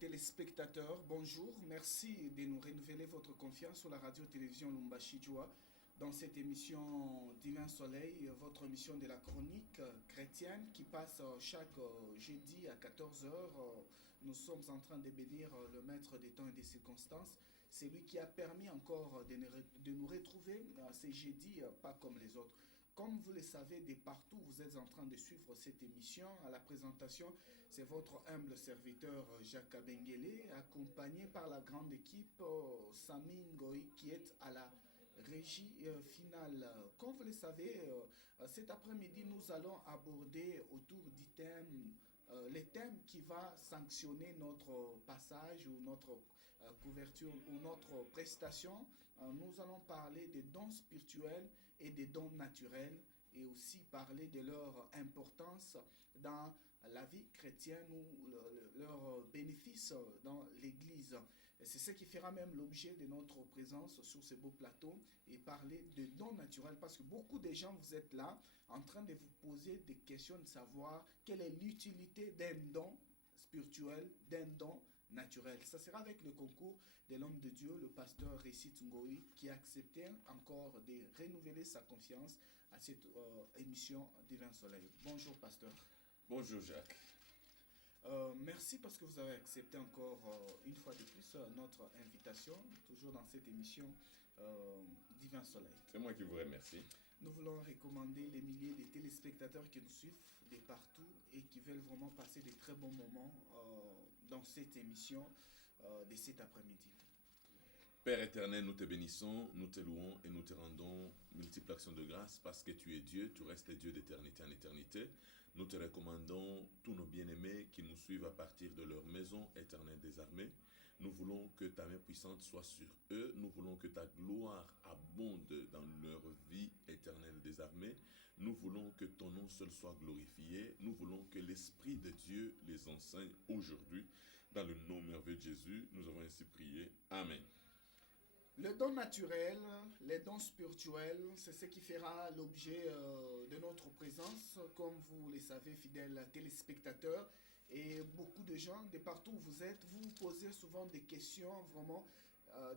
téléspectateurs, bonjour. Merci de nous renouveler votre confiance sur la radio-télévision Lumbashi-Joa dans cette émission Divin Soleil, votre émission de la chronique chrétienne qui passe chaque jeudi à 14 heures. Nous sommes en train de bénir le maître des temps et des circonstances. C'est lui qui a permis encore de nous retrouver ces jeudis, pas comme les autres. Comme vous le savez, de partout, vous êtes en train de suivre cette émission. À la présentation, c'est votre humble serviteur Jacques Abengele, accompagné par la grande équipe Sami Ngoï, qui est à la régie finale. Comme vous le savez, cet après-midi, nous allons aborder autour du thème les thèmes qui va sanctionner notre passage ou notre couverture ou notre prestation. Nous allons parler des dons spirituels et des dons naturels et aussi parler de leur importance dans la vie chrétienne ou leur bénéfice dans l'Église. C'est ce qui fera même l'objet de notre présence sur ce beau plateau et parler de dons naturels parce que beaucoup de gens, vous êtes là en train de vous poser des questions de savoir quelle est l'utilité d'un don spirituel, d'un don naturel. Ça sera avec le concours de l'homme de Dieu, le pasteur Récit Ngoï, qui a accepté encore de renouveler sa confiance à cette émission Divin Soleil. Bonjour pasteur. Bonjour Jacques. Merci parce que vous avez accepté encore une fois de plus notre invitation, toujours dans cette émission Divin Soleil. C'est moi qui vous remercie. Nous voulons recommander les milliers de téléspectateurs qui nous suivent de partout et qui veulent vraiment passer de très bons moments dans cette émission de cet après-midi. Père éternel, nous te bénissons, nous te louons et nous te rendons multiples actions de grâce parce que tu es Dieu, tu restes Dieu d'éternité en éternité. Nous te recommandons tous nos bien-aimés qui nous suivent à partir de leur maison éternelle des armées. Nous voulons que ta main puissante soit sur eux. Nous voulons que ta gloire abonde dans leur vie éternelle des armées. Nous voulons que ton nom seul soit glorifié. Nous voulons que l'Esprit de Dieu les enseigne aujourd'hui. Dans le nom merveilleux de Jésus, nous avons ainsi prié. Amen. Le don naturel, les dons spirituels, c'est ce qui fera l'objet de notre présence, comme vous le savez, fidèles téléspectateurs. Et beaucoup de gens, de partout où vous êtes, vous vous posez souvent des questions vraiment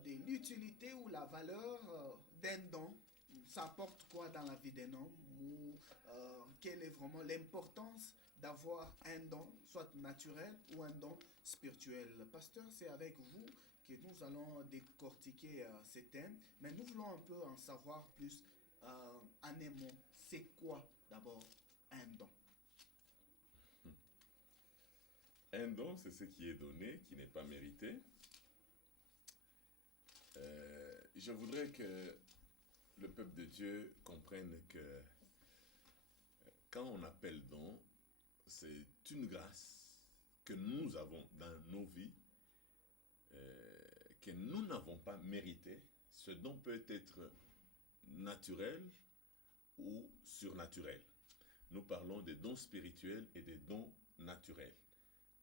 de l'utilité ou la valeur d'un don. Ça apporte quoi dans la vie d'un homme ou quelle est vraiment l'importance d'avoir un don, soit naturel ou un don spirituel. Pasteur, c'est avec vous que nous allons décortiquer ces thèmes, mais nous voulons un peu en savoir plus en un mot. C'est quoi d'abord un don? Un don, c'est ce qui est donné, qui n'est pas mérité. Je voudrais que le peuple de Dieu comprenne que quand on appelle don, c'est une grâce que nous avons dans nos vies, que nous n'avons pas mérité. Ce don peut être naturel ou surnaturel. Nous parlons des dons spirituels et des dons naturels.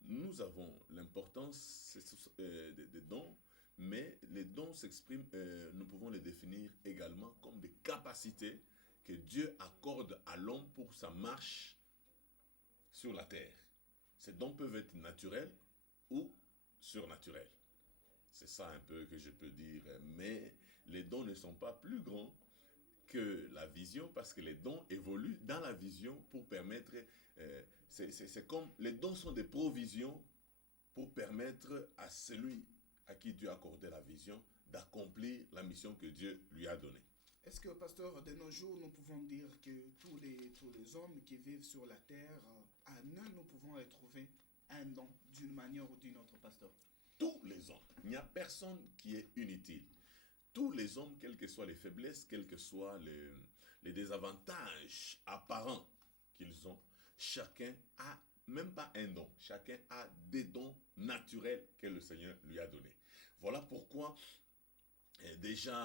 Nous avons l'importance des dons, mais les dons s'expriment, nous pouvons les définir également comme des capacités que Dieu accorde à l'homme pour sa marche sur la terre. Ces dons peuvent être naturels ou surnaturels. C'est ça un peu que je peux dire, mais les dons ne sont pas plus grands que la vision, parce que les dons évoluent dans la vision pour permettre, c'est comme, les dons sont des provisions pour permettre à celui à qui Dieu a accordé la vision d'accomplir la mission que Dieu lui a donnée. Est-ce que, pasteur, de nos jours, nous pouvons dire que tous les hommes qui vivent sur la terre, en eux, nous pouvons retrouver un don d'une manière ou d'une autre, pasteur? Tous les hommes, il n'y a personne qui est inutile. Tous les hommes, quelles que soient les faiblesses, quels que soient les désavantages apparents qu'ils ont, chacun a, même pas un don, chacun a des dons naturels que le Seigneur lui a donnés. Voilà pourquoi, déjà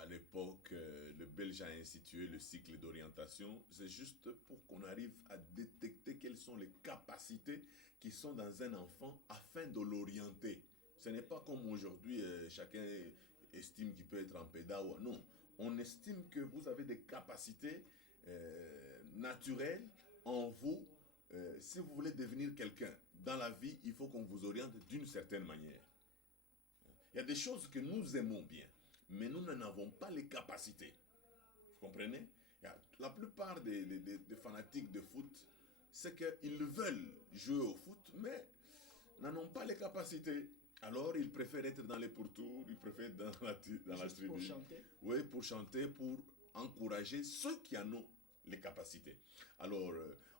à l'époque, le Belge a institué le cycle d'orientation. C'est juste pour qu'on arrive à détecter quelles sont les capacités qui sont dans un enfant afin de l'orienter. Ce n'est pas comme aujourd'hui, chacun estime qu'il peut être en pédale. Non, on estime que vous avez des capacités naturelles en vous si vous voulez devenir quelqu'un dans la vie, il faut qu'on vous oriente d'une certaine manière. Il y a des choses que nous aimons bien, mais nous n'en avons pas les capacités. Vous comprenez? La plupart des fanatiques de foot, c'est qu'ils veulent jouer au foot, mais n'en ont pas les capacités. Alors, ils préfèrent être dans les pourtours, ils préfèrent être dans la tribune. Pour chanter. Oui, pour chanter, pour encourager ceux qui en ont les capacités. Alors,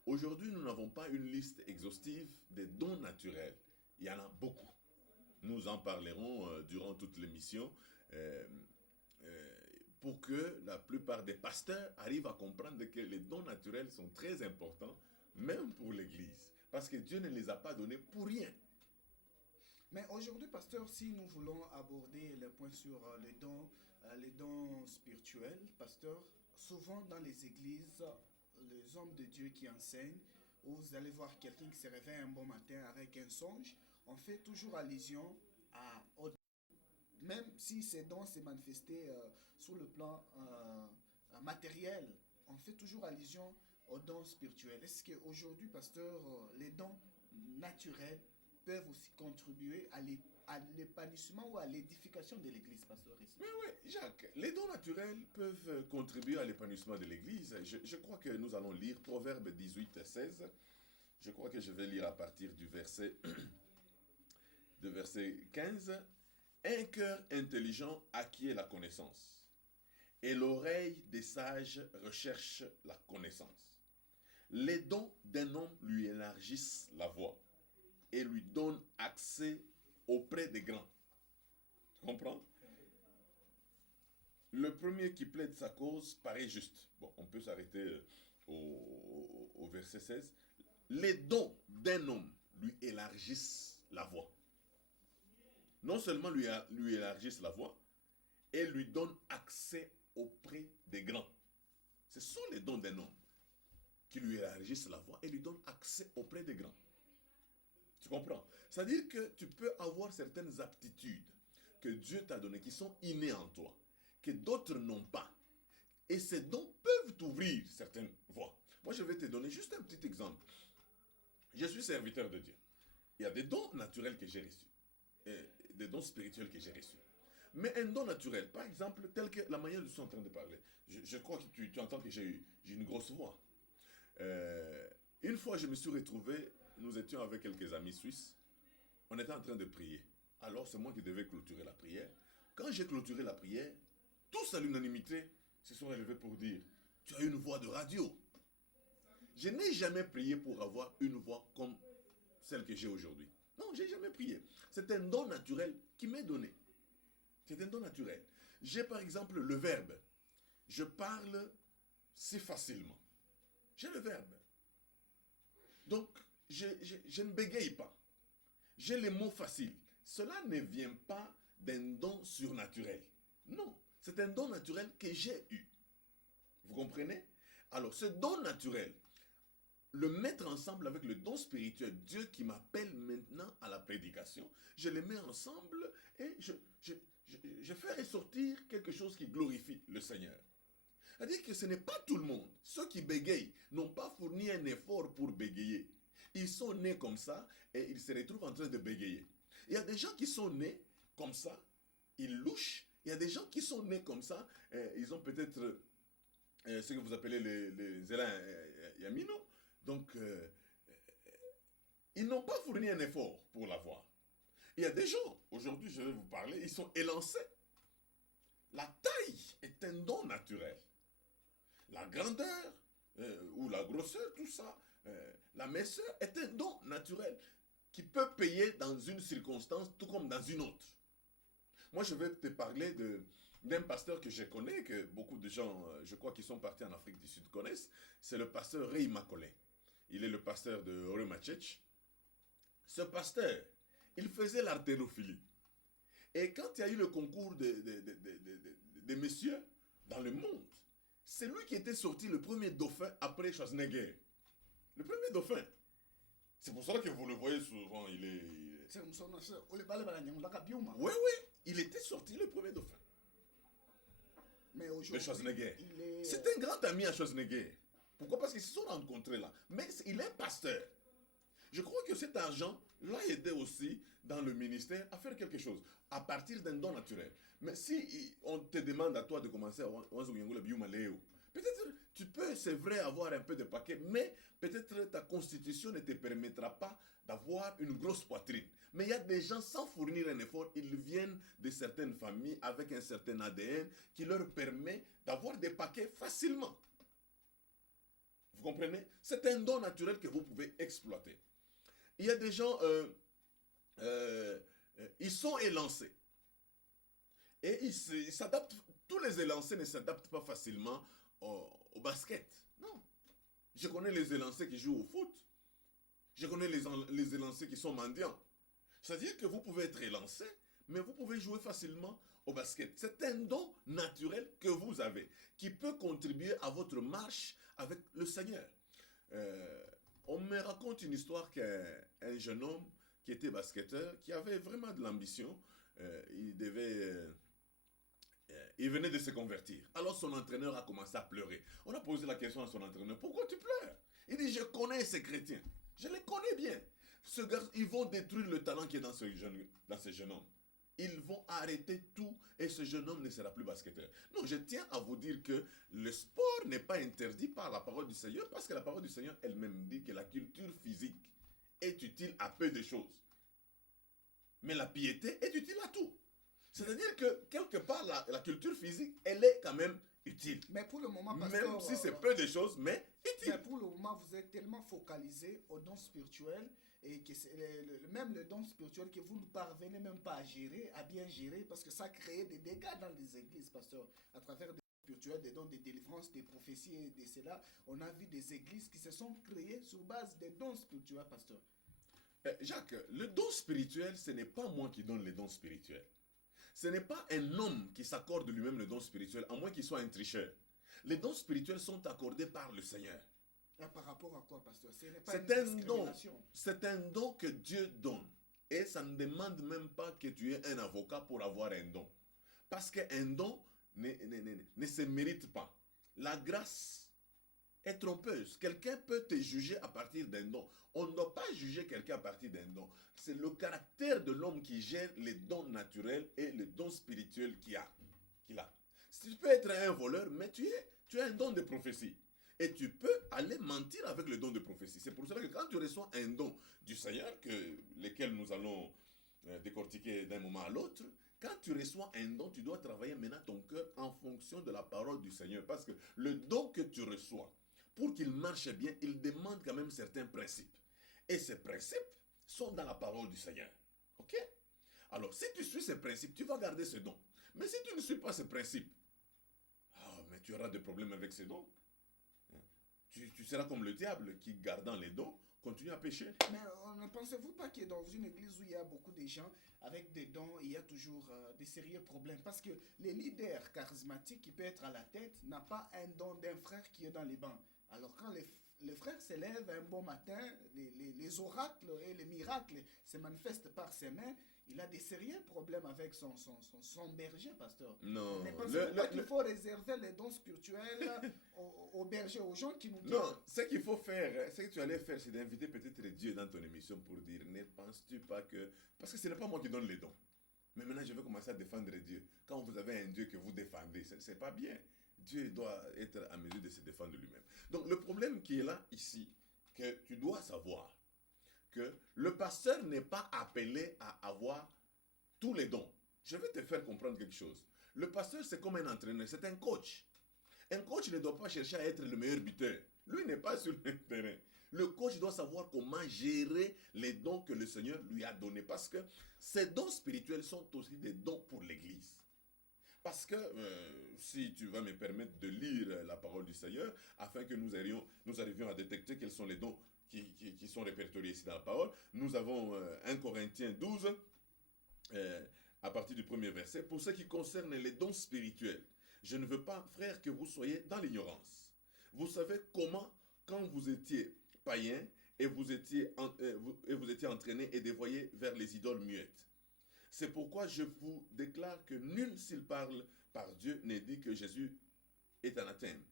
aujourd'hui, nous n'avons pas une liste exhaustive des dons naturels. Il y en a beaucoup. Nous en parlerons durant toute l'émission pour que la plupart des pasteurs arrivent à comprendre que les dons naturels sont très importants, même pour l'Église, parce que Dieu ne les a pas donnés pour rien. Mais aujourd'hui, pasteur, si nous voulons aborder le point sur les dons spirituels, pasteur, souvent dans les églises, les hommes de Dieu qui enseignent, où vous allez voir quelqu'un qui se réveille un bon matin avec un songe, on fait toujours allusion au même si ces dons s'est manifesté sur le plan matériel, on fait toujours allusion aux dons spirituels. Est-ce qu'aujourd'hui, pasteur, les dons naturels peuvent aussi contribuer à l'épanouissement ou à l'édification de l'Église, pasteur? Oui, oui, Jacques, les dons naturels peuvent contribuer à l'épanouissement de l'Église. Je crois que nous allons lire Proverbe 18, 16. Je crois que je vais lire à partir du verset 15. Un cœur intelligent acquiert la connaissance, et l'oreille des sages recherche la connaissance. Les dons d'un homme lui élargissent la voie et lui donnent accès auprès des grands. Tu comprends? Le premier qui plaide sa cause paraît juste. Bon, on peut s'arrêter au verset 16. Les dons d'un homme lui élargissent la voie. Non seulement lui élargissent la voie, et lui donnent accès auprès des grands. Ce sont les dons d'un homme qui lui élargissent la voie et lui donnent accès auprès des grands. Tu comprends? C'est-à-dire que tu peux avoir certaines aptitudes que Dieu t'a données, qui sont innées en toi, que d'autres n'ont pas. Et ces dons peuvent t'ouvrir certaines voies. Moi, je vais te donner juste un petit exemple. Je suis serviteur de Dieu. Il y a des dons naturels que j'ai reçus. Des dons spirituels que j'ai reçus. Mais un don naturel, par exemple, tel que la manière dont je suis en train de parler. Je crois que tu entends que j'ai une grosse voix. Une fois, je me suis retrouvé, nous étions avec quelques amis suisses, on était en train de prier. Alors, c'est moi qui devais clôturer la prière. Quand j'ai clôturé la prière, tous à l'unanimité se sont élevés pour dire, tu as une voix de radio. Je n'ai jamais prié pour avoir une voix comme celle que j'ai aujourd'hui. Non, je n'ai jamais prié. C'est un don naturel qui m'est donné. C'est un don naturel. J'ai par exemple le verbe. Je parle si facilement. J'ai le verbe. Donc, je ne bégaye pas. J'ai les mots faciles. Cela ne vient pas d'un don surnaturel. Non, c'est un don naturel que j'ai eu. Vous comprenez? Alors, ce don naturel, le mettre ensemble avec le don spirituel, Dieu qui m'appelle maintenant à la prédication, je les mets ensemble et je fais ressortir quelque chose qui glorifie le Seigneur. C'est-à-dire que ce n'est pas tout le monde. Ceux qui bégayent n'ont pas fourni un effort pour bégayer. Ils sont nés comme ça et ils se retrouvent en train de bégayer. Il y a des gens qui sont nés comme ça, ils louchent. Il y a des gens qui sont nés comme ça, ils ont peut-être ce que vous appelez les élans yamino. Donc, ils n'ont pas fourni un effort pour l'avoir. Il y a des gens, aujourd'hui je vais vous parler, ils sont élancés. La taille est un don naturel. La grandeur ou la grosseur, tout ça, la minceur est un don naturel qui peut payer dans une circonstance tout comme dans une autre. Moi, je vais te parler d'un pasteur que je connais, que beaucoup de gens, je crois, qui sont partis en Afrique du Sud connaissent. C'est le pasteur Ray Macaulay. Il est le pasteur de Orema Church. Ce pasteur, il faisait l'artérophilie. Et quand il y a eu le concours des messieurs dans le monde, c'est lui qui était sorti le premier dauphin après Schwarzenegger. Le premier dauphin. C'est pour ça que vous le voyez souvent, il est... Oui, oui, il était sorti le premier dauphin. Mais de aujourd'hui, Schwarzenegger. il est... C'est un grand ami à Schwarzenegger. Pourquoi? Parce qu'ils se sont rencontrés là. Mais il est pasteur. Je crois que cet argent l'a aidé aussi dans le ministère à faire quelque chose, à partir d'un don naturel. Mais si on te demande à toi de commencer à peut-être tu peux, c'est vrai, avoir un peu de paquet, mais peut-être ta constitution ne te permettra pas d'avoir une grosse poitrine. Mais il y a des gens sans fournir un effort, ils viennent de certaines familles avec un certain ADN qui leur permet d'avoir des paquets facilement. Vous comprenez? C'est un don naturel que vous pouvez exploiter. Il y a des gens, ils sont élancés. Et ils s'adaptent, tous les élancés ne s'adaptent pas facilement au basket. Non. Je connais les élancés qui jouent au foot. Je connais les élancés qui sont mendiants. C'est-à-dire que vous pouvez être élancé, mais vous pouvez jouer facilement au basket. C'est un don naturel que vous avez, qui peut contribuer à votre marche avec le Seigneur. On me raconte une histoire qu'un jeune homme qui était basketteur, qui avait vraiment de l'ambition, il venait de se convertir. Alors son entraîneur a commencé à pleurer. On a posé la question à son entraîneur, pourquoi tu pleures? Il dit, je connais ces chrétiens, je les connais bien. Ce gars, ils vont détruire le talent qui est dans ce jeune homme. Ils vont arrêter tout et ce jeune homme ne sera plus basketteur. Non, je tiens à vous dire que le sport n'est pas interdit par la parole du Seigneur, parce que la parole du Seigneur elle-même dit que la culture physique est utile à peu de choses. Mais la piété est utile à tout. C'est-à-dire que quelque part, la culture physique, elle est quand même utile. Mais pour le moment, pasteur, même si c'est peu de choses, mais utile. Mais pour le moment, vous êtes tellement focalisé au don spirituel et que même le don spirituel que vous ne parvenez même pas à gérer, à bien gérer, parce que ça crée des dégâts dans les églises, pasteur, à travers des spirituels, des dons de délivrance, des prophéties et de cela. On a vu des églises qui se sont créées sur base des dons spirituels, pasteur. Jacques, le don spirituel, ce n'est pas moi qui donne les dons spirituels. Ce n'est pas un homme qui s'accorde lui-même le don spirituel, à moins qu'il soit un tricheur. Les dons spirituels sont accordés par le Seigneur. Par rapport à quoi, pasteur? C'est un don. C'est un don que Dieu donne. Et ça ne demande même pas que tu aies un avocat pour avoir un don. Parce qu'un don ne se mérite pas. La grâce est trompeuse. Quelqu'un peut te juger à partir d'un don. On ne doit pas juger quelqu'un à partir d'un don. C'est le caractère de l'homme qui gère les dons naturels et les dons spirituels qu'il a. Si tu peux être un voleur, mais tu as un don de prophétie. Et tu peux aller mentir avec le don de prophétie. C'est pour cela que quand tu reçois un don du Seigneur, lesquels nous allons décortiquer d'un moment à l'autre, quand tu reçois un don, tu dois travailler maintenant ton cœur en fonction de la parole du Seigneur. Parce que le don que tu reçois, pour qu'il marche bien, il demande quand même certains principes. Et ces principes sont dans la parole du Seigneur. Ok? Alors, si tu suis ces principes, tu vas garder ce don. Mais si tu ne suis pas ces principes, mais tu auras des problèmes avec ces dons. Tu seras comme le diable qui, gardant les dons, continue à pécher. Mais ne pensez-vous pas que dans une église où il y a beaucoup de gens avec des dons, il y a toujours des sérieux problèmes? Parce que les leaders charismatiques qui peuvent être à la tête n'a pas un don d'un frère qui est dans les bancs. Alors quand les frères s'élèvent un bon matin, les oracles et les miracles se manifestent par ses mains, il a des sérieux problèmes avec son berger, pasteur. Non. Mais pensez-vous pas qu'il faut réserver les dons spirituels aux bergers, aux gens qui nous guident? Non, ce qu'il faut faire, ce que tu allais faire, c'est d'inviter peut-être Dieu dans ton émission pour dire, ne penses-tu pas que... Parce que ce n'est pas moi qui donne les dons. Mais maintenant, je vais commencer à défendre Dieu. Quand vous avez un Dieu que vous défendez, ce n'est pas bien. Dieu doit être en mesure de se défendre lui-même. Donc le problème qui est là, ici, que tu dois savoir que le pasteur n'est pas appelé à avoir tous les dons. Je vais te faire comprendre quelque chose. Le pasteur, c'est comme un entraîneur, c'est un coach. Un coach ne doit pas chercher à être le meilleur buteur. Lui n'est pas sur le terrain. Le coach doit savoir comment gérer les dons que le Seigneur lui a donnés. Parce que ces dons spirituels sont aussi des dons pour l'Église. Parce que, si tu vas me permettre de lire la parole du Seigneur, afin que nous arrivions à détecter quels sont les dons qui sont répertoriés ici dans la parole, nous avons 1 Corinthiens 12, à partir du premier verset, pour ce qui concerne les dons spirituels. Je ne veux pas, frères, que vous soyez dans l'ignorance. Vous savez comment, quand vous étiez païens, et vous étiez entraînés et dévoyés vers les idoles muettes. C'est pourquoi je vous déclare que nul, s'il parle par Dieu, n'est dit que Jésus est anathème.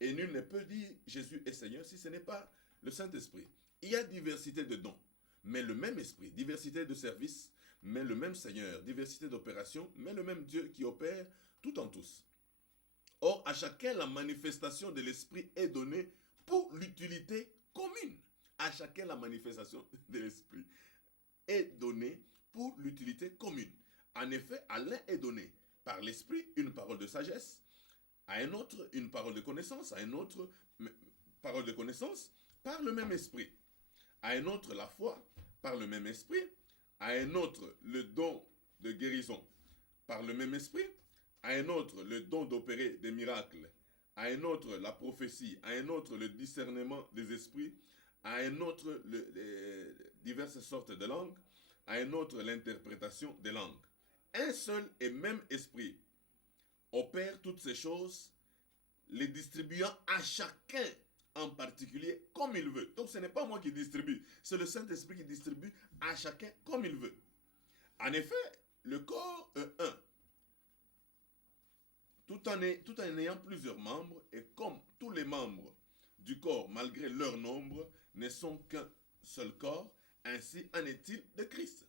Et nul ne peut dire Jésus est Seigneur si ce n'est pas le Saint-Esprit. Il y a diversité de dons, mais le même esprit, diversité de services, mais le même Seigneur, diversité d'opérations, mais le même Dieu qui opère tout en tous. Or, à chacun, la manifestation de l'esprit est donnée pour l'utilité commune. À chacun, la manifestation de l'esprit est donnée pour l'utilité commune. En effet, à l'un est donné par l'esprit une parole de sagesse, à un autre une parole de connaissance, à un autre parole de connaissance par le même esprit, à un autre la foi par le même esprit, à un autre le don de guérison par le même esprit, à un autre le don d'opérer des miracles, à un autre la prophétie, à un autre le discernement des esprits, à un autre diverses sortes de langues, à un autre l'interprétation des langues. Un seul et même esprit opère toutes ces choses, les distribuant à chacun en particulier comme il veut. Donc ce n'est pas moi qui distribue, c'est le Saint-Esprit qui distribue à chacun comme il veut. En effet, le corps est un, tout en ayant plusieurs membres, et comme tous les membres du corps, malgré leur nombre, ne sont qu'un seul corps, ainsi en est-il de Christ.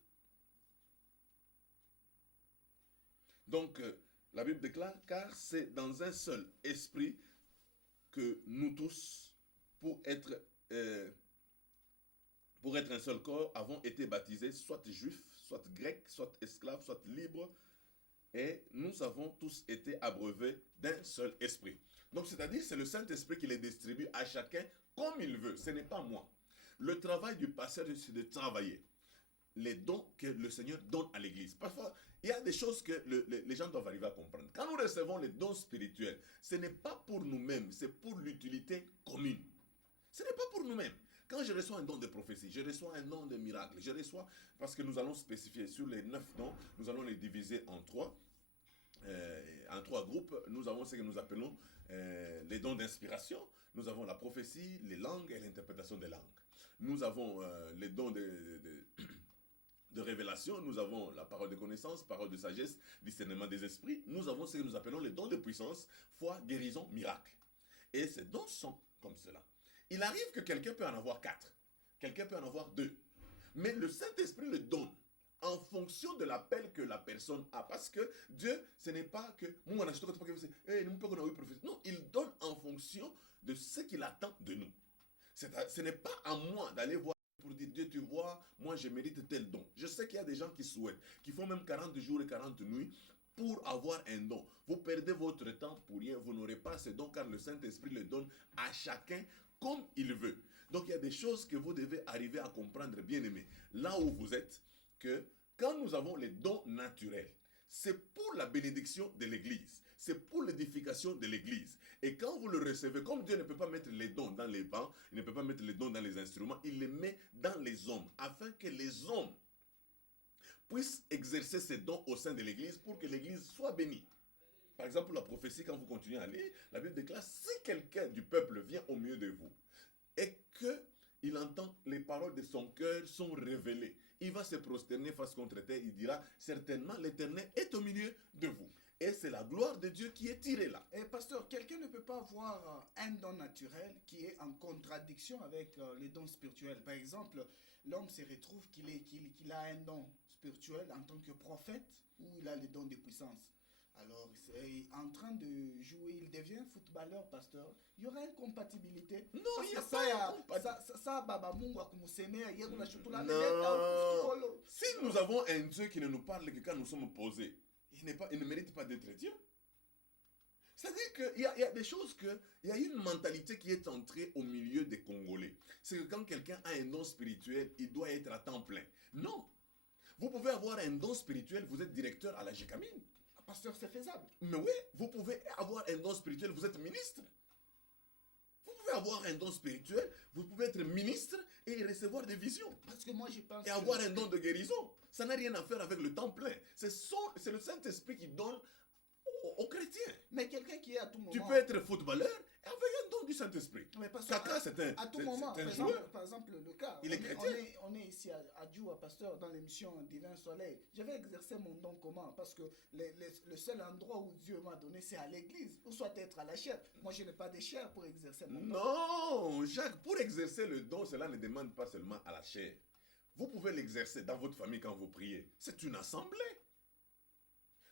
Donc, la Bible déclare, car c'est dans un seul esprit que nous tous, pour être un seul corps, avons été baptisés, soit juifs, soit grecs, soit esclaves, soit libres, et nous avons tous été abreuvés d'un seul esprit. Donc, c'est-à-dire, c'est le Saint-Esprit qui les distribue à chacun comme il veut. Ce n'est pas moi. Le travail du pasteur, c'est de travailler les dons que le Seigneur donne à l'Église. Parfois, il y a des choses que les gens doivent arriver à comprendre. Quand nous recevons les dons spirituels, ce n'est pas pour nous-mêmes, c'est pour l'utilité commune. Ce n'est pas pour nous-mêmes. Quand je reçois un don de prophétie, je reçois un don de miracle, je reçois, parce que nous allons spécifier sur les 9 dons, nous allons les diviser en trois groupes. Nous avons ce que nous appelons les dons d'inspiration, nous avons la prophétie, les langues et l'interprétation des langues. Nous avons les dons de révélation, nous avons la parole de connaissance, parole de sagesse, discernement des esprits. Nous avons ce que nous appelons les dons de puissance, foi, guérison, miracle. Et ces dons sont comme cela. Il arrive que quelqu'un peut en avoir 4, quelqu'un peut en avoir 2. Mais le Saint-Esprit le donne en fonction de l'appel que la personne a. Parce que Dieu, ce n'est pas que... Non, il donne en fonction de ce qu'il attend de nous. Ce n'est pas à moi d'aller voir pour dire, Dieu, tu vois, moi je mérite tel don. Je sais qu'il y a des gens qui souhaitent, qui font même 40 jours et 40 nuits pour avoir un don. Vous perdez votre temps pour rien, vous n'aurez pas ce don car le Saint-Esprit le donne à chacun comme il veut. Donc il y a des choses que vous devez arriver à comprendre, bien aimé, là où vous êtes, que quand nous avons les dons naturels, c'est pour la bénédiction de l'Église. C'est pour l'édification de l'Église. Et quand vous le recevez, comme Dieu ne peut pas mettre les dons dans les bancs, il ne peut pas mettre les dons dans les instruments, il les met dans les hommes, afin que les hommes puissent exercer ces dons au sein de l'Église pour que l'Église soit bénie. Par exemple, la prophétie, quand vous continuez à lire, la Bible déclare, si quelqu'un du peuple vient au milieu de vous et qu'il entend les paroles de son cœur sont révélées, il va se prosterner face contre terre, il dira, certainement l'Éternel est au milieu de vous. Et c'est la gloire de Dieu qui est tirée là. Et pasteur, quelqu'un ne peut pas avoir un don naturel qui est en contradiction avec les dons spirituels. Par exemple, l'homme se retrouve qu'il a un don spirituel en tant que prophète ou il a les dons de puissance. Alors, en train de jouer, il devient footballeur, pasteur. Il y aura une compatibilité. Non, il n'y a pas une compatibilité. Si nous avons un Dieu qui ne nous parle que quand nous sommes posés, il ne mérite pas d'être Dieu. C'est-à-dire qu'il y a des choses il y a une mentalité qui est entrée au milieu des Congolais. C'est que quand quelqu'un a un don spirituel, il doit être à temps plein. Non. Vous pouvez avoir un don spirituel, vous êtes directeur à la Gécamine. Pasteur, c'est faisable. Mais oui, vous pouvez avoir un don spirituel, vous êtes ministre. Vous pouvez avoir un don spirituel, vous pouvez être ministre et recevoir des visions. Parce que moi, je pense et avoir un don de guérison. Ça n'a rien à faire avec le temps plein. C'est le Saint-Esprit qui donne aux chrétiens. Mais quelqu'un qui est à tout moment... Tu peux être footballeur et avoir un don du Saint-Esprit. Kaka, c'est un, à tout moment, joueur. Par exemple, le cas, Il est chrétien. on est ici à Djoua, pasteur, dans l'émission Divin Soleil. Je vais exercer mon don comment? Parce que le seul endroit où Dieu m'a donné, c'est à l'église, ou soit être à la chair. Moi, je n'ai pas de chair pour exercer mon don. Non, Jacques, pour exercer le don, cela ne demande pas seulement à la chair. Vous pouvez l'exercer dans votre famille quand vous priez. C'est une assemblée.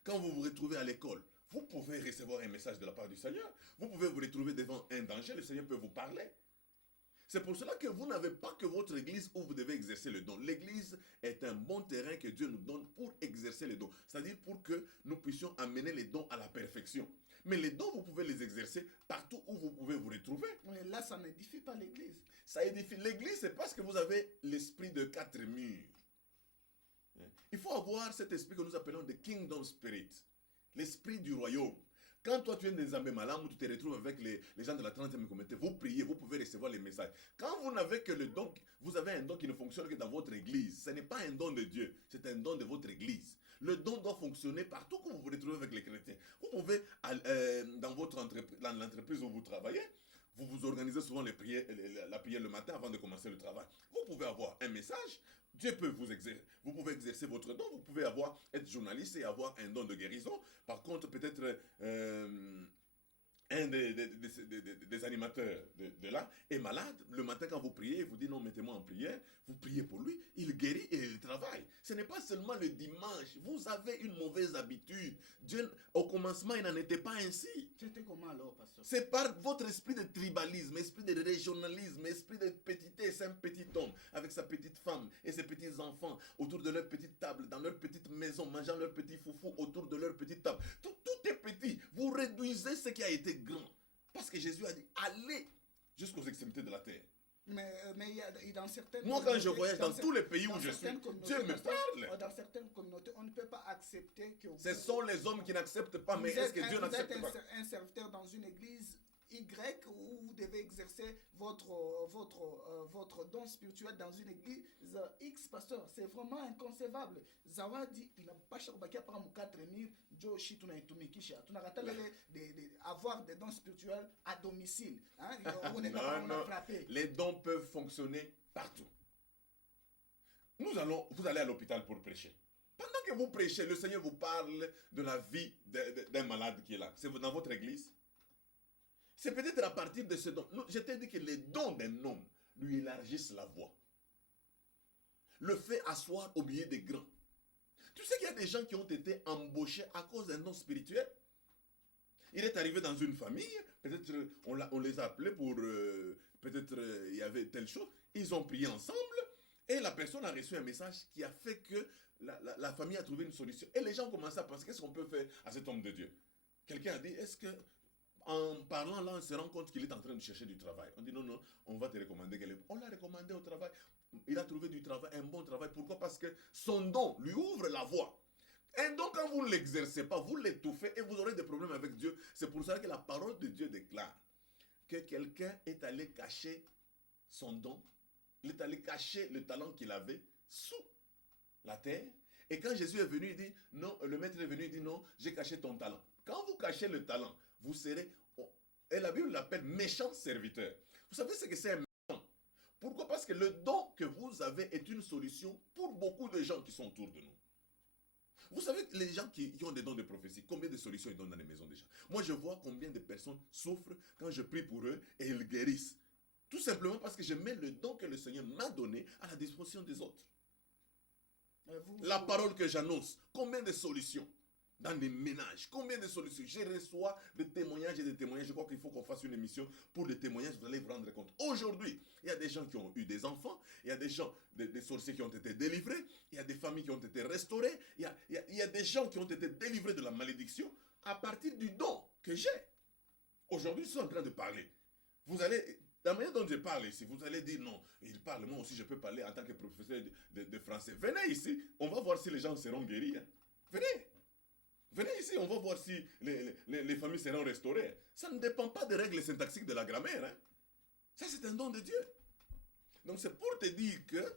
Quand vous vous retrouvez à l'école, vous pouvez recevoir un message de la part du Seigneur. Vous pouvez vous retrouver devant un danger, le Seigneur peut vous parler. C'est pour cela que vous n'avez pas que votre église où vous devez exercer le don. L'église est un bon terrain que Dieu nous donne pour exercer les dons. C'est-à-dire pour que nous puissions amener les dons à la perfection. Mais les dons, vous pouvez les exercer partout où vous pouvez vous retrouver. Mais là, ça n'édifie pas l'église. Ça édifie. L'église, c'est parce que vous avez l'esprit de 4 murs. Il faut avoir cet esprit que nous appelons the kingdom spirit. L'esprit du royaume. Quand toi tu es des Ambemalam où tu te retrouves avec les gens de la 30e communauté, vous priez, vous pouvez recevoir les messages. Quand vous n'avez que le don, vous avez un don qui ne fonctionne que dans votre église. Ce n'est pas un don de Dieu, c'est un don de votre église. Le don doit fonctionner partout que vous vous retrouvez avec les chrétiens. Vous pouvez, dans votre entreprise, dans l'entreprise où vous travaillez, vous vous organisez souvent la prière le matin avant de commencer le travail. Vous pouvez avoir un message. Dieu peut vous exercer. Vous pouvez exercer votre don. Vous pouvez être journaliste et avoir un don de guérison. Par contre, peut-être un des animateurs de là est malade. Le matin, quand vous priez, il vous dit non, mettez-moi en prière. Vous priez pour lui. Il guérit et il travaille. Ce n'est pas seulement le dimanche. Vous avez une mauvaise habitude. Dieu, au commencement, il n'en était pas ainsi. C'était comment alors, pasteur? C'est par votre esprit de tribalisme, esprit de régionalisme, esprit de petitesse, un petit homme avec sa petite femme et ses petits enfants autour de leur petite table, dans leur petite maison, mangeant leur petit foufou autour de leur petite table. Tout est petit. Vous réduisez ce qui a été grand. Parce que Jésus a dit, allez jusqu'aux extrémités de la terre. Mais dans certaines Moi, quand je voyage dans tous les pays où je suis, Dieu me parle. Dans certaines communautés, on ne peut pas accepter que... Ce sont les hommes qui n'acceptent pas, mais est-ce que Dieu n'accepte pas? Vous êtes un serviteur dans une église Y où vous devez exercer votre don spirituel dans une église X, pasteur. C'est vraiment inconcevable. Zawa dit, il n'a pas cherché à prendre 4000, Joe Shituna et Tumikisha. Tu n'as avoir des dons spirituels à domicile. Hein? Non. Les dons peuvent fonctionner partout. Vous allez à l'hôpital pour prêcher. Pendant que vous prêchez, le Seigneur vous parle de la vie d'un malade qui est là. C'est dans votre église. C'est peut-être à partir de ce don. Je t'ai dit que les dons d'un homme lui élargissent la voix. Le fait asseoir au milieu des grands. Tu sais qu'il y a des gens qui ont été embauchés à cause d'un don spirituel. Il est arrivé dans une famille, peut-être on les a appelés pour, peut-être il y avait telle chose. Ils ont prié ensemble et la personne a reçu un message qui a fait que la famille a trouvé une solution. Et les gens ont commencé à penser, qu'est-ce qu'on peut faire à cet homme de Dieu? Quelqu'un a dit, est-ce que... En parlant là, on se rend compte qu'il est en train de chercher du travail. On dit non, on va te recommander quelqu'un. On l'a recommandé au travail. Il a trouvé du travail, un bon travail. Pourquoi? Parce que son don lui ouvre la voie. Un don, quand vous ne l'exercez pas, vous l'étouffez et vous aurez des problèmes avec Dieu. C'est pour ça que la parole de Dieu déclare que quelqu'un est allé cacher son don. Il est allé cacher le talent qu'il avait sous la terre. Et quand Jésus est venu, il dit non, le maître est venu, il dit non, j'ai caché ton talent. Quand vous cachez le talent, vous serez, et la Bible l'appelle méchant serviteur. Vous savez ce que c'est un méchant? Pourquoi? Parce que le don que vous avez est une solution pour beaucoup de gens qui sont autour de nous. Vous savez, les gens qui ont des dons de prophétie, combien de solutions ils donnent dans les maisons déjà? Moi, je vois combien de personnes souffrent quand je prie pour eux et ils guérissent. Tout simplement parce que je mets le don que le Seigneur m'a donné à la disposition des autres. La parole que j'annonce, combien de solutions dans des ménages, combien de solutions? Je reçois des témoignages et des témoignages. Je crois qu'il faut qu'on fasse une émission pour des témoignages, vous allez vous rendre compte. Aujourd'hui, il y a des gens qui ont eu des enfants, il y a des gens, des sorciers qui ont été délivrés, il y a des familles qui ont été restaurées, il y a des gens qui ont été délivrés de la malédiction à partir du don que j'ai. Aujourd'hui, je suis en train de parler. Vous allez... La manière dont je parle ici, vous allez dire non, il parle, moi aussi je peux parler en tant que professeur de français. Venez ici, on va voir si les gens seront guéris. Hein. Venez ici, on va voir si les familles seront restaurées. Ça ne dépend pas des règles syntaxiques de la grammaire. Hein. Ça, c'est un don de Dieu. Donc, c'est pour te dire que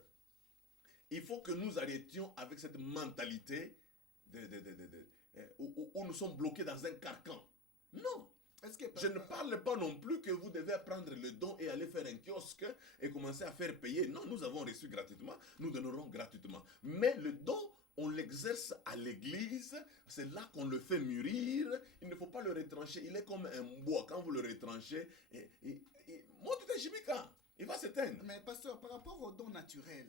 il faut que nous arrêtions avec cette mentalité où nous sommes bloqués dans un carcan. Non. Est-ce que, Je ne parle pas non plus que vous devez prendre le don et aller faire un kiosque et commencer à faire payer. Non, nous avons reçu gratuitement, nous donnerons gratuitement. Mais le don, on l'exerce à l'église, c'est là qu'on le fait mûrir. Il ne faut pas le retrancher. Il est comme un bois. Quand vous le retranchez, il va s'éteindre. mais pasteur, par rapport au don naturel,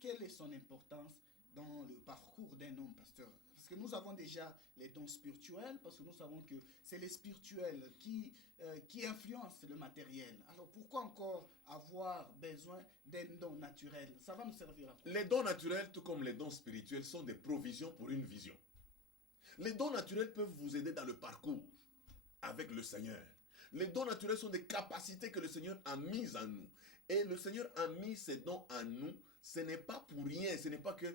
quelle est son importance dans le parcours d'un homme, pasteur? Parce que nous avons déjà les dons spirituels, parce que nous savons que c'est les spirituels qui influencent le matériel. Alors pourquoi encore avoir besoin d'un don naturel? Ça va nous servir à quoi? Les dons naturels, tout comme les dons spirituels, sont des provisions pour une vision. Les dons naturels peuvent vous aider dans le parcours avec le Seigneur. Les dons naturels sont des capacités que le Seigneur a mises en nous. Et le Seigneur a mis ces dons en nous. Ce n'est pas pour rien. Ce n'est pas que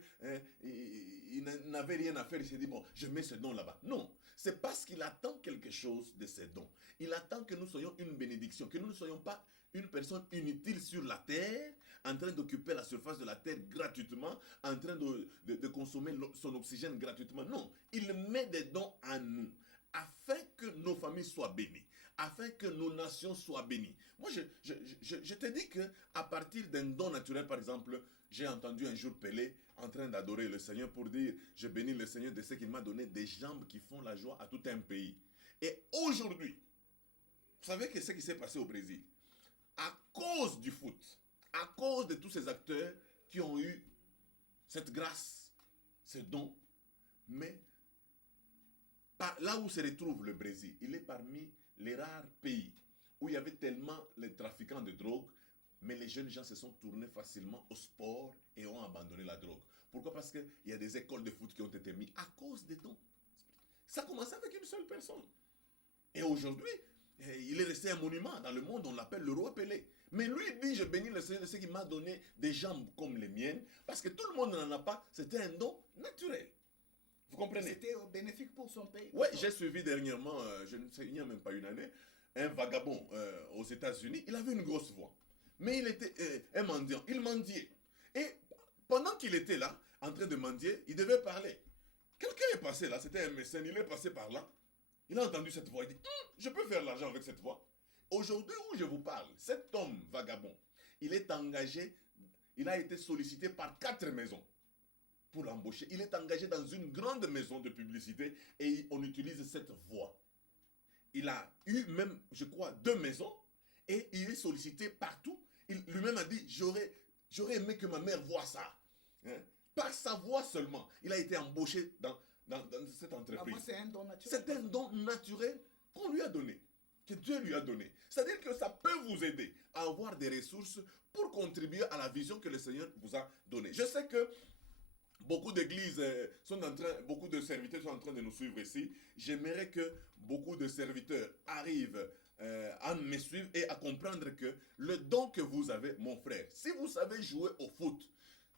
il n'avait rien à faire. Il s'est dit, bon, je mets ce don là-bas. Non. C'est parce qu'il attend quelque chose de ces dons. Il attend que nous soyons une bénédiction. Que nous ne soyons pas une personne inutile sur la terre, en train d'occuper la surface de la terre gratuitement, en train de consommer son oxygène gratuitement. Non. Il met des dons en nous, afin que nos familles soient bénies, afin que nos nations soient bénies. Moi, je te dis qu'à partir d'un don naturel, par exemple, j'ai entendu un jour Pelé en train d'adorer le Seigneur pour dire, je bénis le Seigneur de ce qu'il m'a donné des jambes qui font la joie à tout un pays. Et aujourd'hui, vous savez ce qui s'est passé au Brésil? À cause du foot, à cause de tous ces acteurs qui ont eu cette grâce, ce don, mais là où se retrouve le Brésil, il est parmi les rares pays où il y avait tellement les trafiquants de drogue, mais les jeunes gens se sont tournés facilement au sport et ont abandonné la drogue. Pourquoi? Parce qu'il y a des écoles de foot qui ont été mises à cause des dons. Ça a commencé avec une seule personne. Et aujourd'hui, il est resté un monument. Dans le monde, on l'appelle le roi Pelé. Mais lui, il dit, je bénis le Seigneur de ce qui m'a donné des jambes comme les miennes, parce que tout le monde n'en a pas. C'était un don naturel. Vous comprenez? C'était bénéfique pour son pays. Oui, j'ai suivi dernièrement, je ne sais, il n'y a même pas une année, un vagabond aux États-Unis. Il avait une grosse voix. Mais il était un mendiant. Il mendiait. Et pendant qu'il était là, en train de mendier, il devait parler. Quelqu'un est passé là, c'était un médecin, il est passé par là. Il a entendu cette voix, il dit, je peux faire l'argent avec cette voix. Aujourd'hui où je vous parle, cet homme vagabond, il est engagé, il a été sollicité par 4 maisons pour l'embaucher. Il est engagé dans une grande maison de publicité et on utilise cette voix. Il a eu même, je crois, 2 maisons et il est sollicité partout. Il lui-même a dit, j'aurais aimé que ma mère voie ça. Hein? Par sa voix seulement, il a été embauché dans cette entreprise. C'est un don naturel. C'est un don naturel qu'on lui a donné, que Dieu lui a donné. C'est-à-dire que ça peut vous aider à avoir des ressources pour contribuer à la vision que le Seigneur vous a donnée. Je sais que beaucoup d'églises beaucoup de serviteurs sont en train de nous suivre ici. J'aimerais que beaucoup de serviteurs arrivent à me suivre et à comprendre que le don que vous avez, mon frère, si vous savez jouer au foot,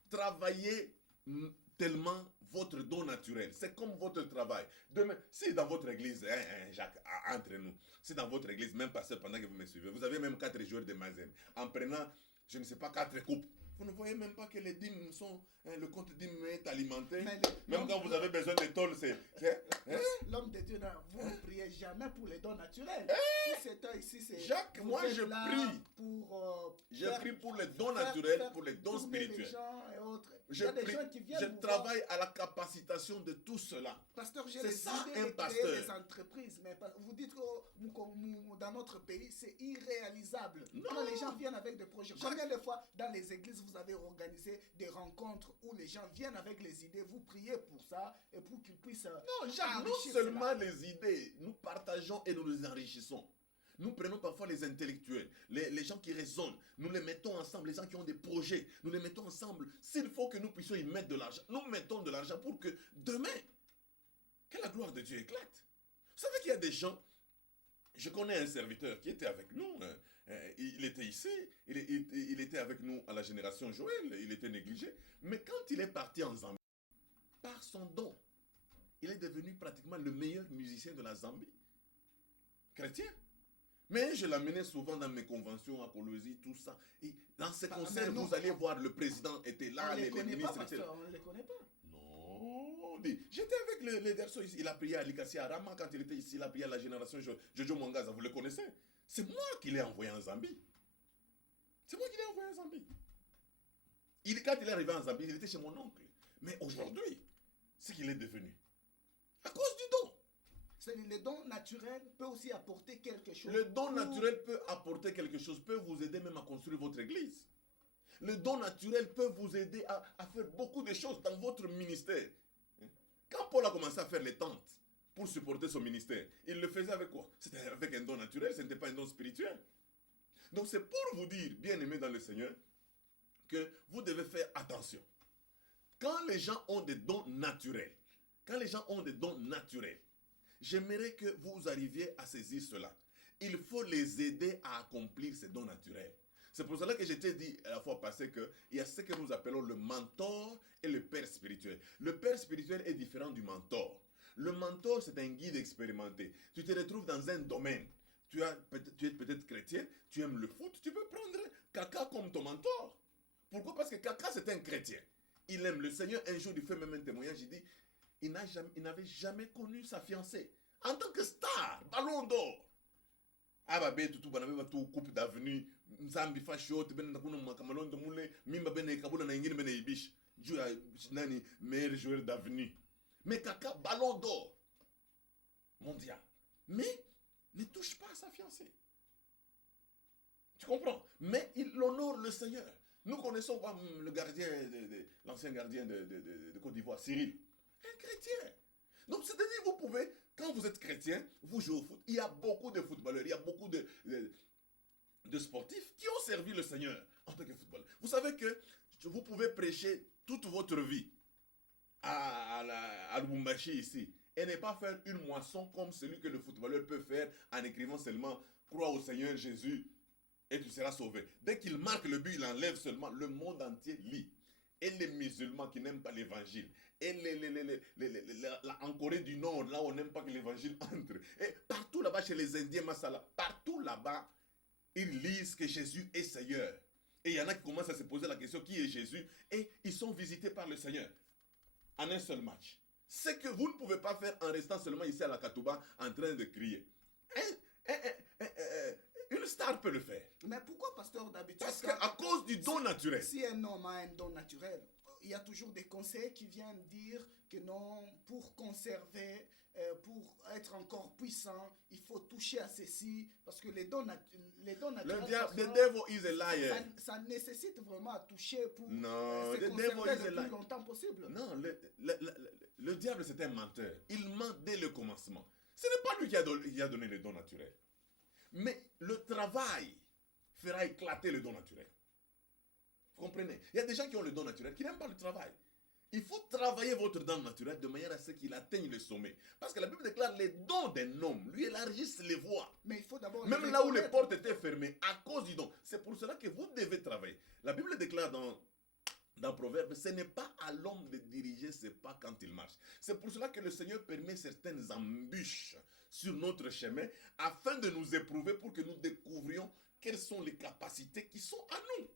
travaillez tellement votre don naturel. C'est comme votre travail. Demain, si dans votre église, Jacques, entre nous, si dans votre église, même pasteur, pendant que vous me suivez, vous avez même 4 joueurs de Mazen, en prenant, je ne sais pas, 4 coupes, vous ne voyez même pas que les dîmes sont, le compte dîmes est alimenté. Même quand vous avez besoin de tôle, c'est... L'homme de Dieu, vous ne priez jamais pour les dons naturels. Ici, c'est... Jacques, moi je prie. Je prie pour les dons naturels, pour les dons spirituels. Et autres. Je travaille à la capacitation de tout cela. Pasteur, j'ai les idées de créer des entreprises, mais vous dites que dans notre pays, c'est irréalisable. Non. Quand les gens viennent avec des projets, combien de fois dans les églises vous avez organisé des rencontres où les gens viennent avec les idées, vous priez pour ça et pour qu'ils puissent... Non, Jacques, non seulement les idées, nous partageons et nous les enrichissons. Nous prenons parfois les intellectuels, les gens qui raisonnent, nous les mettons ensemble, les gens qui ont des projets, nous les mettons ensemble. S'il faut que nous puissions y mettre de l'argent, nous mettons de l'argent pour que demain, que la gloire de Dieu éclate. Vous savez qu'il y a des gens, je connais un serviteur qui était avec nous, il était ici, il était avec nous à la génération Joël, il était négligé, mais quand il est parti en Zambie, par son don, il est devenu pratiquement le meilleur musicien de la Zambie, chrétien. Mais je l'amenais souvent dans mes conventions à Colosie, tout ça. Et dans ces concerts, vous allez voir, le président était là, les ministres étaient là. On ne les connaît pas. Non. Non, j'étais avec les garçons ici. Il a prié à Likasi Arama quand il était ici. Il a prié à la génération Jojo Mwangaza. Vous le connaissez? C'est moi qui l'ai envoyé en Zambie. C'est moi qui l'ai envoyé en Zambie. Quand il est arrivé en Zambie, il était chez mon oncle. Mais aujourd'hui, ce qu'il est devenu, à cause du don. C'est-à-dire le don naturel peut aussi apporter quelque chose. Le don naturel peut apporter quelque chose, peut vous aider même à construire votre église. Le don naturel peut vous aider à faire beaucoup de choses dans votre ministère. Quand Paul a commencé à faire les tentes pour supporter son ministère, il le faisait avec quoi? C'était avec un don naturel, ce n'était pas un don spirituel. Donc c'est pour vous dire, bien-aimés dans le Seigneur, que vous devez faire attention. Quand les gens ont des dons naturels, j'aimerais que vous arriviez à saisir cela. Il faut les aider à accomplir ces dons naturels. C'est pour cela que je t'ai dit la fois passée qu'il y a ce que nous appelons le mentor et le père spirituel. Le père spirituel est différent du mentor. Le mentor, c'est un guide expérimenté. Tu te retrouves dans un domaine. Tu es peut-être chrétien, tu aimes le foot, tu peux prendre Kaka comme ton mentor. Pourquoi? Parce que Kaka, c'est un chrétien. Il aime le Seigneur. Un jour, il fait même un témoignage. Il dit, il n'avait jamais connu sa fiancée. En tant que star, ballon d'or. Coupe d'avenue. Nzambi fashot ben nakuna makamalon de moule mimba bene kabula na ingine bene ibish juu ya nani meilleur joueur d'avenue. Mais Kaka ballon d'or mondial. Mais ne touche pas à sa fiancée. Tu comprends? Mais il honore le Seigneur. Nous connaissons le gardien, l'ancien gardien de Côte d'Ivoire, Cyril. Un chrétien. Donc, c'est-à-dire, vous pouvez, quand vous êtes chrétien, vous jouez au foot. Il y a beaucoup de footballeurs, il y a beaucoup de sportifs qui ont servi le Seigneur en tant que footballeur. Vous savez que vous pouvez prêcher toute votre vie à Lubumbashi ici et ne pas faire une moisson comme celui que le footballeur peut faire en écrivant seulement « Crois au Seigneur Jésus » et tu seras sauvé. Dès qu'il marque le but, il enlève seulement. Le monde entier lit. Et les musulmans qui n'aiment pas l'évangile. Et en Corée du Nord, là où on n'aime pas que l'évangile entre. Et partout là-bas, chez les Indiens, Masala, partout là-bas, ils lisent que Jésus est Seigneur. Et il y en a qui commencent à se poser la question, qui est Jésus? Et ils sont visités par le Seigneur. En un seul match. Ce que vous ne pouvez pas faire en restant seulement ici à la Katouba en train de crier. Une star peut le faire. Mais pourquoi, pasteur, d'habitude? Parce qu'à cause du don naturel. Si un homme a un don naturel, il y a toujours des conseils qui viennent dire que non, pour conserver, pour être encore puissant, il faut toucher à ceci, parce que les dons naturels, The devil is a liar. Ça nécessite vraiment à toucher pour Non, se the conserver devil is a le liar. plus longtemps possible. Non, le diable c'est un menteur. Il ment dès le commencement. Ce n'est pas lui qui a donné le don naturel. Mais le travail fera éclater le don naturel. Vous comprenez? Il y a des gens qui ont le don naturel qui n'aiment pas le travail. Il faut travailler votre don naturel de manière à ce qu'il atteigne le sommet. Parce que la Bible déclare les dons d'un homme lui élargissent les voies. Mais il faut d'abord même là où les portes étaient fermées à cause du don. C'est pour cela que vous devez travailler. La Bible déclare dans Proverbe, ce n'est pas à l'homme de diriger ses pas quand il marche. C'est pour cela que le Seigneur permet certaines embûches sur notre chemin afin de nous éprouver pour que nous découvrions quelles sont les capacités qui sont à nous.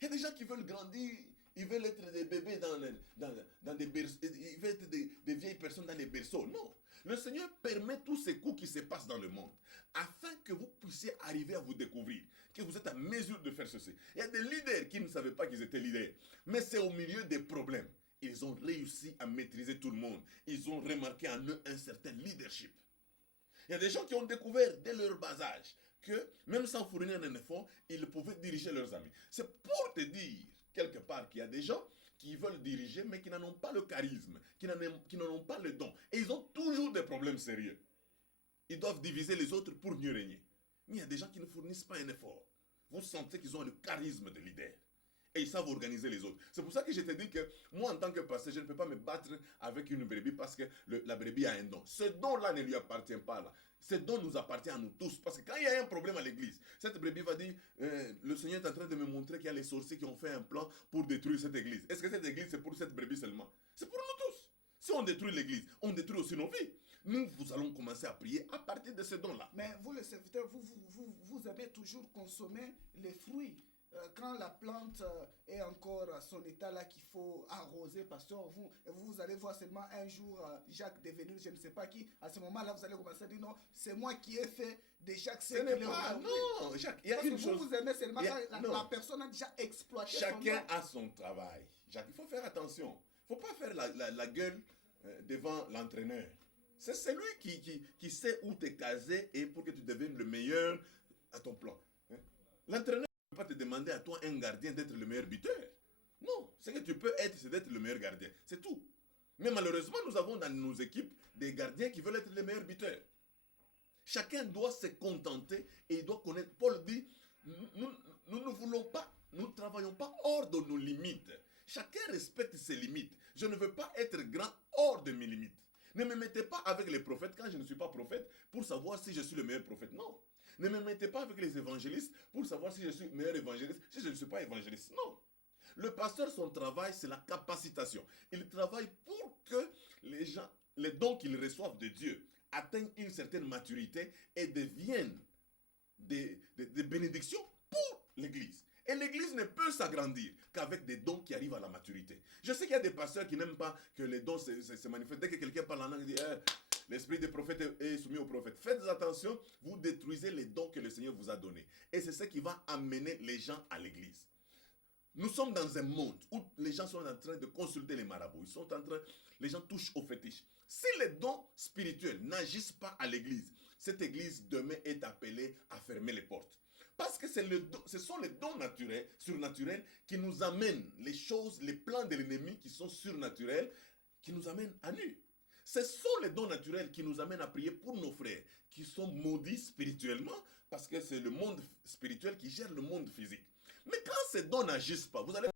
Il y a des gens qui veulent grandir, ils veulent être des bébés dans des berceaux, ils veulent être des vieilles personnes dans les berceaux. Non. Le Seigneur permet tous ces coups qui se passent dans le monde afin que vous puissiez arriver à vous découvrir, que vous êtes à mesure de faire ceci. Il y a des leaders qui ne savaient pas qu'ils étaient leaders, mais c'est au milieu des problèmes. Ils ont réussi à maîtriser tout le monde. Ils ont remarqué en eux un certain leadership. Il y a des gens qui ont découvert dès leur bas âge que même sans fournir un effort, ils pouvaient diriger leurs amis. C'est pour te dire, quelque part, qu'il y a des gens qui veulent diriger, mais qui n'en ont pas le charisme, qui n'en ont pas le don. Et ils ont toujours des problèmes sérieux. Ils doivent diviser les autres pour mieux régner. Mais il y a des gens qui ne fournissent pas un effort. Vous sentez qu'ils ont le charisme de leader. Et ils savent organiser les autres. C'est pour ça que je te dis que moi, en tant que pasteur, je ne peux pas me battre avec une brebis parce que la brebis a un don. Ce don-là ne lui appartient pas là. Ce don nous appartient à nous tous. Parce que quand il y a un problème à l'église, cette brebis va dire, le Seigneur est en train de me montrer qu'il y a les sorciers qui ont fait un plan pour détruire cette église. Est-ce que cette église, c'est pour cette brebis seulement? C'est pour nous tous. Si on détruit l'église, on détruit aussi nos vies. Nous allons commencer à prier à partir de ce don-là. Mais vous, le serviteur, vous aimez toujours consommer les fruits quand la plante est encore à son état là qu'il faut arroser, pasteur, vous allez voir seulement un jour Jacques devenir je ne sais pas qui. À ce moment-là, vous allez commencer à dire non, c'est moi qui ai fait de Jacques. Ce n'est pas, non, Jacques, il y a une chose. Vous aimez seulement quand la personne a déjà exploité chacun a son travail. Jacques, il faut faire attention. Il ne faut pas faire la gueule devant l'entraîneur. C'est celui qui sait où te caser et pour que tu deviennes le meilleur à ton plan. L'entraîneur ne peut pas te demander à toi, un gardien, d'être le meilleur buteur. Non, ce que tu peux être, c'est d'être le meilleur gardien. C'est tout. Mais malheureusement, nous avons dans nos équipes des gardiens qui veulent être les meilleurs buteurs. Chacun doit se contenter et il doit connaître. Paul dit, nous ne voulons pas, nous ne travaillons pas hors de nos limites. Chacun respecte ses limites. Je ne veux pas être grand hors de mes limites. Ne me mettez pas avec les prophètes quand je ne suis pas prophète pour savoir si je suis le meilleur prophète. Non. Ne me mettez pas avec les évangélistes pour savoir si je suis le meilleur évangéliste, si je ne suis pas évangéliste. Non. Le pasteur, son travail, c'est la capacitation. Il travaille pour que les gens, les dons qu'ils reçoivent de Dieu, atteignent une certaine maturité et deviennent des bénédictions pour l'Église. Et l'Église ne peut s'agrandir qu'avec des dons qui arrivent à la maturité. Je sais qu'il y a des pasteurs qui n'aiment pas que les dons se manifestent. Dès que quelqu'un parle en langue, il dit l'esprit des prophètes est soumis aux prophètes. Faites attention, vous détruisez les dons que le Seigneur vous a donnés. Et c'est ce qui va amener les gens à l'Église. Nous sommes dans un monde où les gens sont en train de consulter les marabouts. Les gens touchent aux fétiches. Si les dons spirituels n'agissent pas à l'Église, cette Église demain est appelée à fermer les portes. Parce que ce sont les dons naturels, surnaturels, qui nous amènent les choses, les plans de l'ennemi qui sont surnaturels, qui nous amènent à nu. Ce sont les dons naturels qui nous amènent à prier pour nos frères, qui sont maudits spirituellement, parce que c'est le monde spirituel qui gère le monde physique. Mais quand ces dons n'agissent pas, vous allez